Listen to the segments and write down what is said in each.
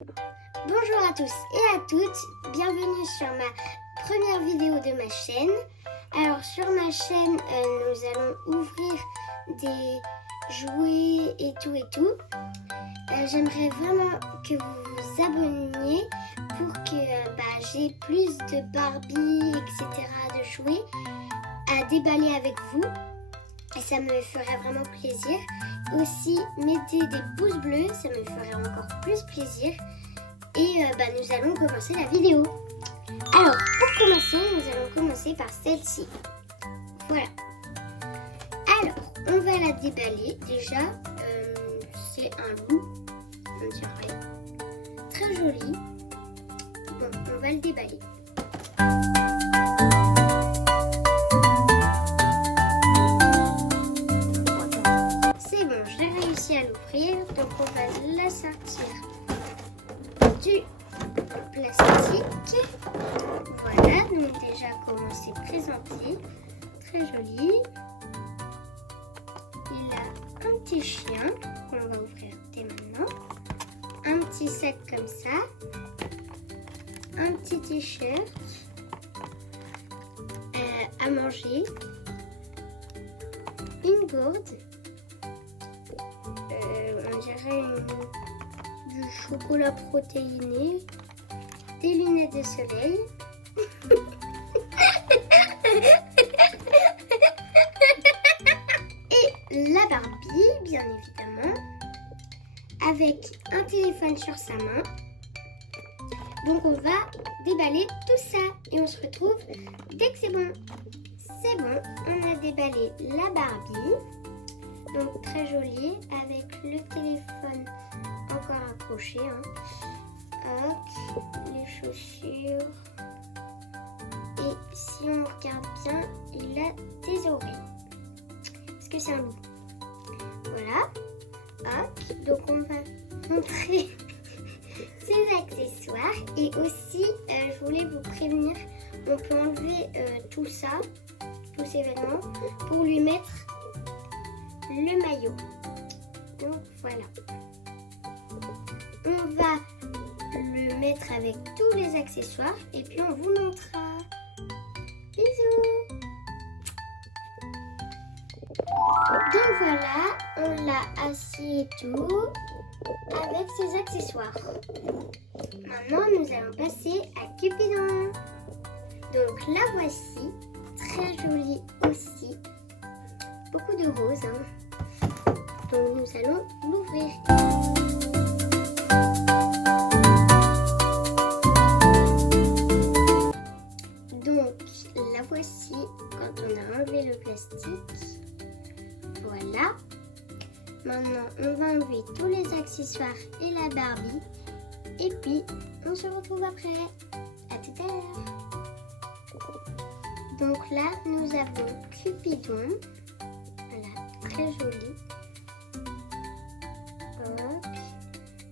Bonjour à tous et à toutes, bienvenue sur ma première vidéo de ma chaîne. Alors sur ma chaîne, nous allons ouvrir des jouets et tout. J'aimerais vraiment que vous vous abonniez pour que j'ai plus de Barbie, etc. de jouets à déballer avec vous. Et ça me ferait vraiment plaisir. Aussi, mettez des pouces bleus, ça me ferait encore plus plaisir. Et nous allons commencer la vidéo. Alors, pour commencer, nous allons commencer par celle-ci. Voilà. Alors, on va la déballer. Déjà, c'est un loup, on dirait. Très joli. Bon, on va le déballer. C'est bon, j'ai réussi à l'ouvrir. Donc, on va la sortir du plastique. Voilà, donc déjà comment c'est présenté. Très joli. Il a un petit chien qu'on va ouvrir dès maintenant. Un petit sac comme ça. Un petit t-shirt. À manger. Une gourde. On dirait du chocolat protéiné, des lunettes de soleil, et la Barbie, bien évidemment, avec un téléphone sur sa main. Donc on va déballer tout ça et on se retrouve dès que c'est bon. C'est bon, on a déballé la Barbie. Donc très jolie avec le téléphone encore accroché. Hop, les chaussures. Et si on regarde bien, il a des oreilles. Parce que c'est un loup. Voilà. Hop, donc on va montrer ses accessoires. Et aussi, je voulais vous prévenir, on peut enlever tout ça, tous ces vêtements, pour lui mettre le maillot. Donc voilà. On va le mettre avec tous les accessoires et puis on vous montrera. Bisous. Donc voilà, on l'a assis et tout avec ses accessoires. Maintenant, nous allons passer à Cupidon. Donc la voici, très jolie aussi. Beaucoup de roses. Donc nous allons l'ouvrir. Donc la voici quand on a enlevé le plastique. Voilà. Maintenant on va enlever tous les accessoires et la Barbie. Et puis on se retrouve après. À tout à l'heure. Donc là nous avons Cupidon. Voilà, très joli. Hop.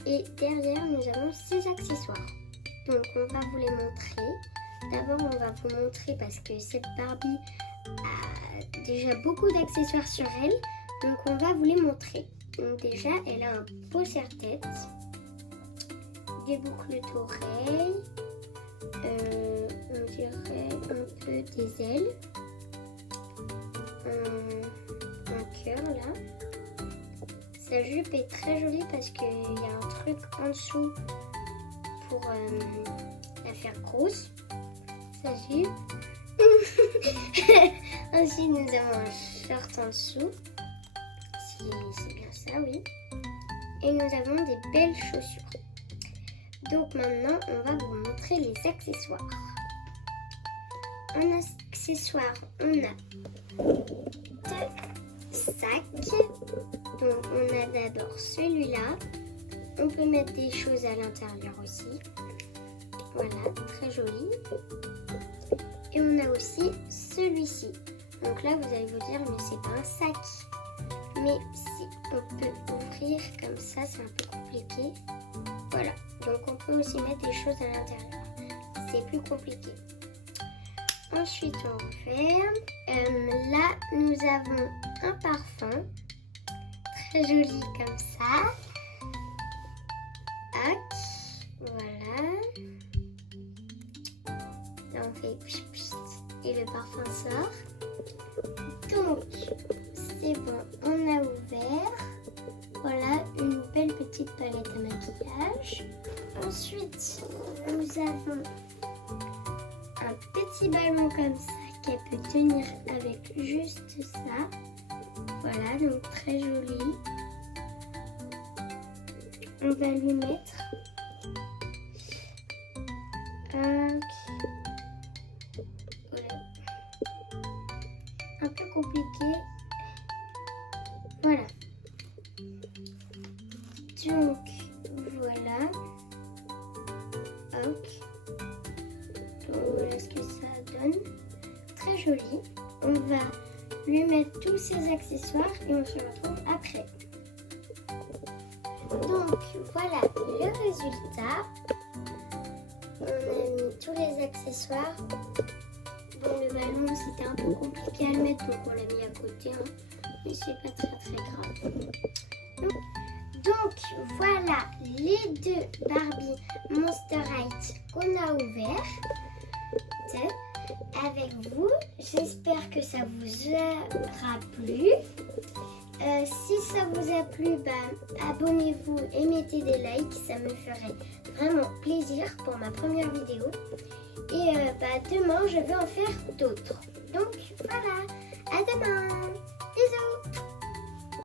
Et derrière nous avons 6 accessoires. Donc on va vous les montrer. D'abord on va vous montrer parce que cette Barbie a déjà beaucoup d'accessoires sur elle. Donc on va vous les montrer. Donc déjà elle a un beau serre-tête, des boucles d'oreilles, on dirait un peu des ailes, un cœur là. Sa jupe est très jolie parce qu'il y a un truc en dessous pour la faire grosse. Sa jupe. Ensuite nous avons un short en dessous. Si c'est bien ça, oui. Et nous avons des belles chaussures. Donc maintenant on va vous montrer les accessoires. En accessoires on a 2 sacs. Donc on a d'abord celui-là. On peut mettre des choses à l'intérieur aussi. Voilà, très joli. Et on a aussi celui-ci. Donc là vous allez vous dire mais c'est pas un sac. Mais si on peut ouvrir comme ça, c'est un peu compliqué. Voilà, donc on peut aussi mettre des choses à l'intérieur. C'est plus compliqué. Ensuite on referme. Là nous avons un parfum. Très joli comme ça. Hop. et le parfum sort. Donc, c'est bon, on a ouvert. Voilà, une belle petite palette à maquillage. Ensuite, nous avons un petit ballon comme ça qu'elle peut tenir avec juste ça. Voilà, donc très joli. On va lui mettre un peu compliqué. Voilà. Donc, voilà. Hop. Donc, voilà ce que ça donne. Très joli. On va lui mettre tous ses accessoires et on se retrouve après. Donc, voilà le résultat. On a mis tous les accessoires. Bon, le ballon, c'était un peu compliqué à le mettre, donc on l'a mis à côté. Hein. Mais c'est pas très grave. Donc, voilà les deux Barbie Monster High qu'on a ouverts avec vous. J'espère que ça vous aura plu. Si ça vous a plu, abonnez-vous et mettez des likes. Ça me ferait vraiment plaisir pour ma première vidéo. Et demain, je vais en faire d'autres. Donc, voilà. À demain!